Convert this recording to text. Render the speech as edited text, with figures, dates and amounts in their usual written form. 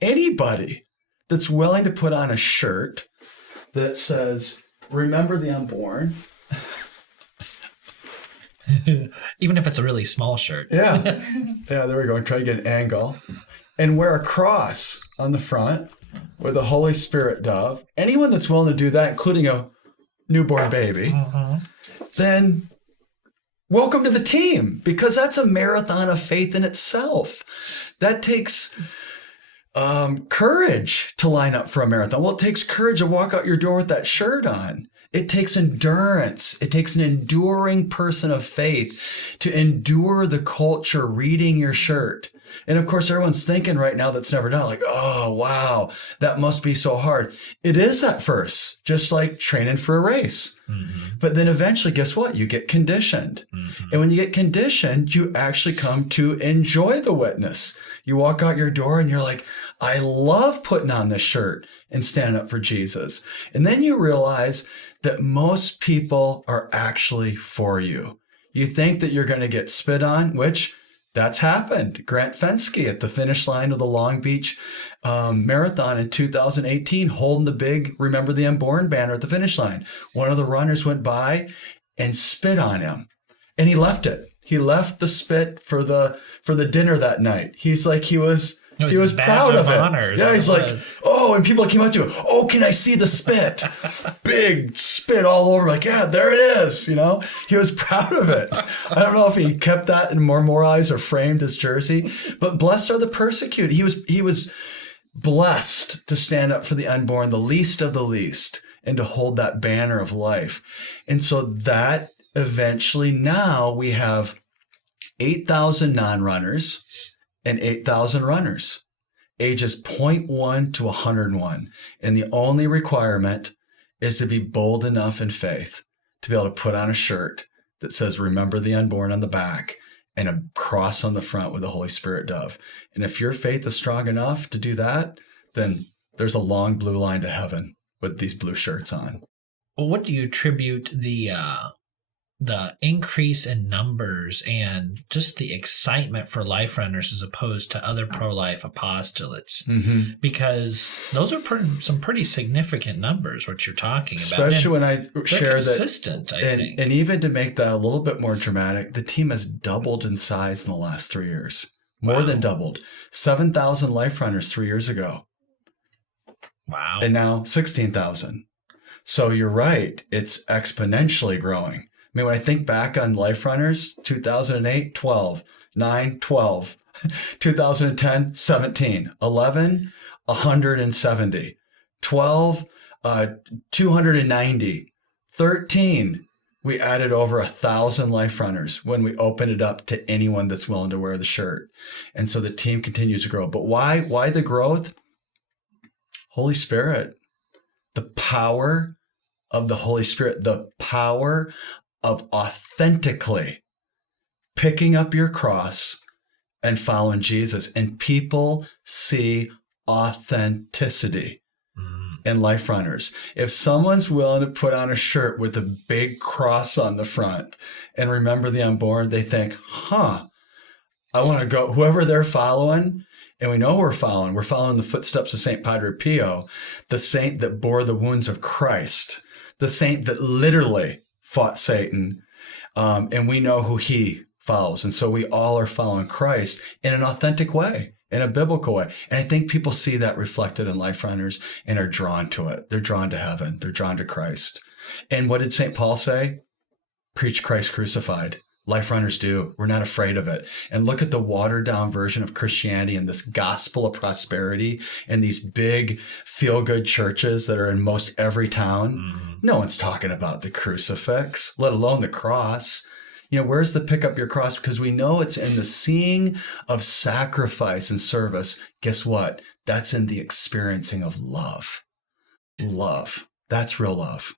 anybody that's willing to put on a shirt that says, remember the unborn. Even if it's a really small shirt. Yeah. Yeah, there we go. Try to get an angle. And wear a cross on the front with a Holy Spirit dove. Anyone that's willing to do that, including a newborn baby, then welcome to the team, because that's a marathon of faith in itself. That takes courage to line up for a marathon. Well, it takes courage to walk out your door with that shirt on. It takes endurance. It takes an enduring person of faith to endure the culture reading your shirt. And of course, everyone's thinking right now that's never done, like, oh, wow, that must be so hard. It is at first, just like training for a race. Mm-hmm. But then eventually, guess what? You get conditioned. Mm-hmm. And when you get conditioned, you actually come to enjoy the witness. You walk out your door and you're like, I love putting on this shirt and standing up for Jesus. And then you realize that most people are actually for you. You think that you're going to get spit on, which that's happened. Grant Fensky at the finish line of the Long Beach Marathon in 2018, holding the big Remember the Unborn banner at the finish line. One of the runners went by and spit on him, and he left it. He left the spit for the dinner that night. He's like, he was proud of it. Yeah, he's like, oh, and people came up to him. Oh, can I see the spit? Big spit all over. Like, yeah, there it is. You know, he was proud of it. I don't know if he kept that and memorialized or framed his jersey, but blessed are the persecuted. He was blessed to stand up for the unborn, the least of the least, and to hold that banner of life. And so that eventually now we have 8,000 non-runners and 8,000 runners, ages 0.1 to 101. And the only requirement is to be bold enough in faith to be able to put on a shirt that says, remember the unborn on the back, and a cross on the front with a Holy Spirit dove. And if your faith is strong enough to do that, then there's a long blue line to heaven with these blue shirts on. Well, what do you attribute the increase in numbers and just the excitement for life runners as opposed to other pro-life apostolates? Mm-hmm. Because those are some pretty significant numbers, what you're talking about. Especially when I share consistent, that. I think. And even to make that a little bit more dramatic, the team has doubled in size in the last 3 years. More than doubled. 7,000 life runners 3 years ago. Wow. And now 16,000. So you're right. It's exponentially growing. I mean, when I think back on life runners, 2008, 12, 9, 12, 2010, 17, 11, 170, 12, 290, 13, we added over 1,000 life runners when we opened it up to anyone that's willing to wear the shirt. And so the team continues to grow. But why the growth? Holy Spirit, the power of the Holy Spirit, the power of authentically picking up your cross and following Jesus. And people see authenticity in life runners. If someone's willing to put on a shirt with a big cross on the front and remember the unborn, they think, I want to go, whoever they're following, and we know we're following the footsteps of St. Padre Pio, the saint that bore the wounds of Christ, the saint that literally fought Satan, and we know who he follows. And so we all are following Christ in an authentic way, in a biblical way. And I think people see that reflected in life runners and are drawn to it. They're drawn to heaven. They're drawn to Christ. And what did St. Paul say? Preach Christ crucified. Life runners do. We're not afraid of it. And look at the watered down version of Christianity and this gospel of prosperity and these big feel-good churches that are in most every town. Mm-hmm. No one's talking about the crucifix, let alone the cross. You know, where's the pick up your cross? Because we know it's in the seeing of sacrifice and service. Guess what? That's in the experiencing of love. Love. That's real love.